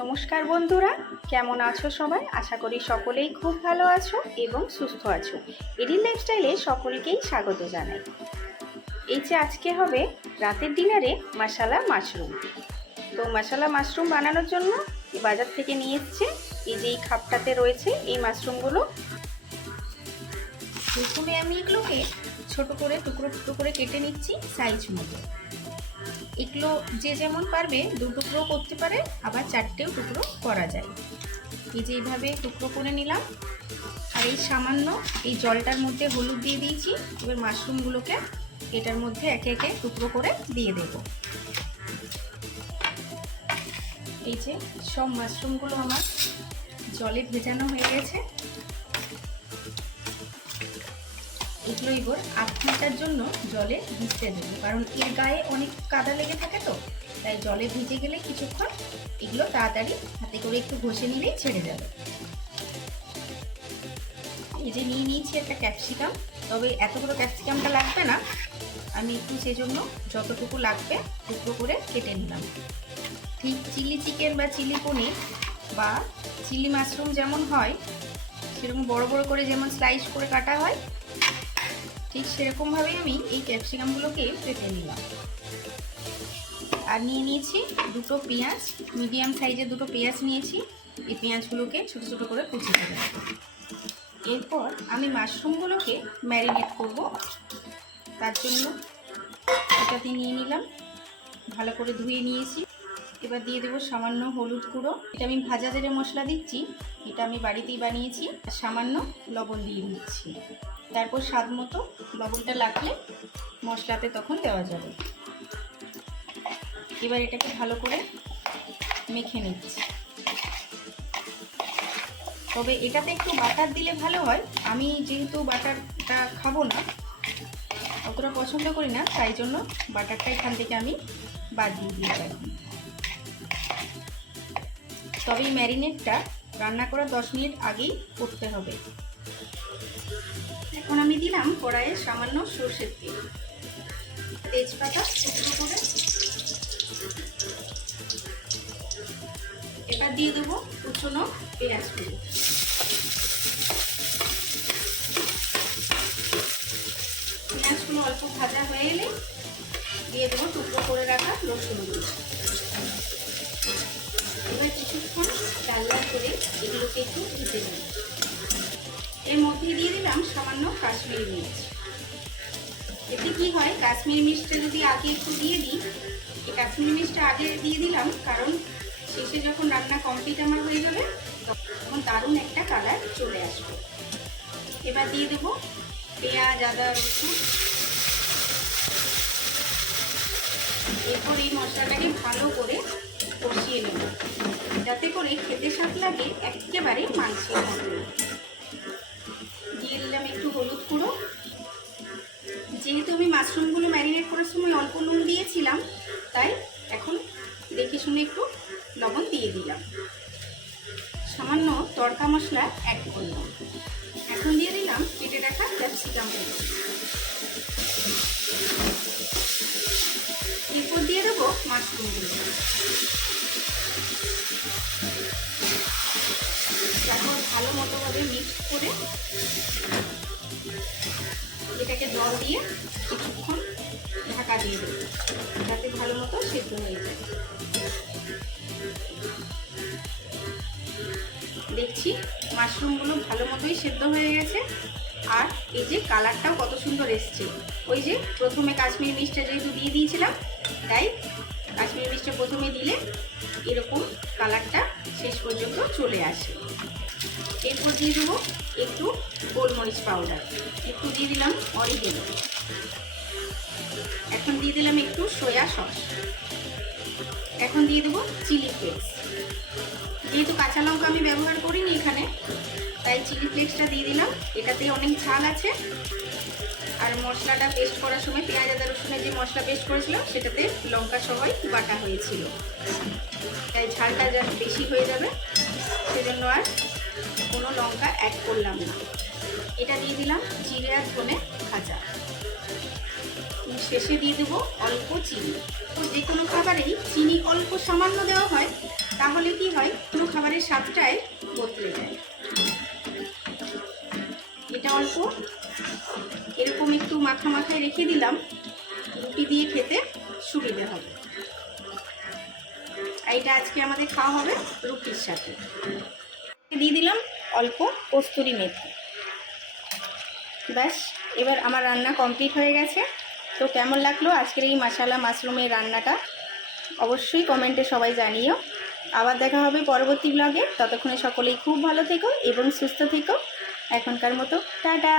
নমস্কার বন্ধুরা, কেমন আছো সবাই? আশা করি সকলেই খুব ভালো আছো এবং সুস্থ আছো। এডির লাইফস্টাইলে সকলকেই স্বাগত জানাই। এই যে আজকে হবে রাতের ডিনারে মশালা মাশরুম তো মশালা মাশরুম বানানোর জন্য বাজার থেকে নিয়ে এসছে এই যে এই খাপটাতে রয়েছে এই মাশরুমগুলো প্রথমে আমি এগুলোকে ছোট করে টুকরো টুকরো করে কেটে নিচ্ছি সাইজ মতো। এগুলো যে যেমন পারবে দু টুকরো করতে পারে, আবার চারটেও টুকরো করা যায়। এই যে এইভাবে টুকরো করে নিলাম। আর এই সামান্য এই জলটার মধ্যে হলুদ দিয়ে দিয়েছি। এবার মাশরুমগুলোকে এটার মধ্যে একে একে টুকরো করে দিয়ে দেব। এই যে সব মাশরুমগুলো আমার জলে ভেজানো হয়ে গেছে। এগুলো এবার আধ ঘণ্টার জন্য জলে ভিজতে দেবো। কারণ এর গায়ে অনেক কাদা লেগে থাকে তো, তাই জলে ভিজে গেলে কিছুক্ষণ এগুলো তাড়াতাড়ি হাতে করে একটু ঘষে নিলেই ছেড়ে যাবে। এই যে নিয়ে নিয়েছি একটা ক্যাপসিকাম, তবে এত বড় ক্যাপসিকামটা লাগবে না। আমি একটু সেজন্য যতটুকু লাগবে টুকরো করে কেটে নিলাম। ঠিক চিলি চিকেন বা চিলি পনির বা চিলি মাশরুম যেমন হয়, সেরকম বড় বড় করে যেমন স্লাইস করে কাটা হয় ঠিক সেরকমভাবেই আমি এই ক্যাপসিকামগুলোকে পেতে নিলাম। আর নিয়ে নিয়েছি দুটো পেঁয়াজ মিডিয়াম সাইজের দুটো পেঁয়াজ নিয়েছি। এই পেঁয়াজগুলোকে ছোটো ছোটো করে কুচি করে এরপর আমি মাশরুমগুলোকে ম্যারিনেট করব। তার জন্য এটাতে নিয়ে নিলাম। ভালো করে ধুয়ে নিয়েছি। এবার দিয়ে দেবো সামান্য হলুদ গুঁড়ো। এটা আমি ভাজা মশলা দিচ্ছি। এটা আমি বাড়িতেই বানিয়েছি। সামান্য লবণ দিয়ে দিচ্ছি। তারপর স্বাদ মতো লবণটা লাগলে মশলাতে তখন দেওয়া যাবে। এবার এটাকে ভালো করে মেখে নিচ্ছি। তবে এটাতে একটু বাটার দিলে ভালো হয়। আমি যেহেতু বাটারটা খাব না, অতটা পছন্দ করি না, তাই জন্য বাটারটা এখান থেকে আমি বাদ দিয়ে দিয়ে রাখি তবে এই ম্যারিনেটটা রান্না করার দশ মিনিট আগেই করতে হবে। এখন আমি দিলাম কড়াইয়ে সামান্য সর্ষের তেল। তেজপাতা শুকনো করে। এবার দিয়ে দেবো কুচনো পেঁয়াজগুলো। পেঁয়াজগুলো অল্প ভাজা হয়ে এলে দিয়ে দেবো টুকরো করে রাখা রসুনগুলো। এবার কিছুক্ষণ লাল করে এগুলোকে একটু ভেজে নেব। কাশ্মীরি মির্চ। এতে কি হয়? কাশ্মীরি মির্চটা যদি আগে একটু দিয়ে দিই, এই কাশ্মীরি মির্চটা আগে দিয়ে দিলাম, কারণ শেষে যখন রান্না কমপ্লিট আমার হয়ে যাবে, তখন দারুণ একটা কালার চলে আসবে। এবার দিয়ে দেবো পেঁয়াজ, আদা, রসুন। এরপর এই মশলাটাকে ভালো করে কষিয়ে নেব। যাতে করে খেতে স্বাদ লাগে, একেবারে মাংসের মতো শুনে একটু লবণ দিয়ে দিলাম। সামান্য তড়কা মশলা অ্যাড করলাম এখন দিয়ে দিলাম কেটে রাখা ক্যাপসিকাম এরপর দিয়ে দেবো মাশরুমগুলো তারপর ভালো মতোভাবে মিক্স করে এটাকে জল দিয়ে কিছুক্ষণ ঢাকা দিয়ে দেবো। যাতে ভালো মতো সেদ্ধ হয়ে যায় দেখছি মাশরুমগুলো ভালো মতোই সেদ্ধ হয়ে গেছে। আর এই যে কালারটাও কত সুন্দর এসছে। ওই যে প্রথমে কাশ্মীরি মিষ্টিটা যেহেতু দিয়ে দিয়েছিলাম, তাই কাশ্মীরি মিষ্টা প্রথমে দিলে এরকম কালারটা শেষ পর্যন্ত চলে আসে। এরপর দিয়ে দেবো একটু গোলমরিচ পাউডার। একটু দিয়ে দিলাম দিয়ে দিলাম একটু সয়া সস এখন দিয়ে দেবো চিলি ফ্লেক্স যেহেতু কাঁচা লঙ্কা আমি ব্যবহার করিনি এখানে, তাই চিলি ফ্লেক্সটা দিয়ে দিলাম। এটাতে অনেক ঝাল আছে। আর মশলাটা পেস্ট করার সময় পেঁয়াজ, আদা, রসুনের যে মশলা পেস্ট করেছিলাম, সেটাতে লঙ্কা সবাই বাটা হয়েছিল। তাই ঝালটা যা বেশি হয়ে যাবে। সেজন্য আর কোনো লঙ্কা অ্যাড করলাম না। এটা দিয়ে দিলাম জিরে আর ধনে ভাজা। শেষে দিয়ে দেবো অল্প চিনি। তো যে কোনো খাবারেই চিনি অল্প সামান্য দেওয়া হয়, তাহলে কি হয় স্বাদটাই বদলে যায়। এটা অল্প। এরকম একটু মাখা মাখায় রেখে দিলাম। রুটি দিয়ে খেতে সুবিধা হবে। এটা আজকে আমাদের খাওয়া হবে রুটির সাথে। দিয়ে দিলাম অল্প কস্তুরি মেথি। ব্যাস, এবার আমার রান্না কমপ্লিট হয়ে গেছে। তো কেমন লাগল আজকের এই মশালা মাশরুমের রান্নাটা? অবশ্যই কমেন্টে সবাই জানিও। আবার দেখা হবে পরবর্তী ব্লগে ততক্ষণে সকলেই খুব ভালো থেকো এবং সুস্থ থেকো। এখনকার মতো, টাটা!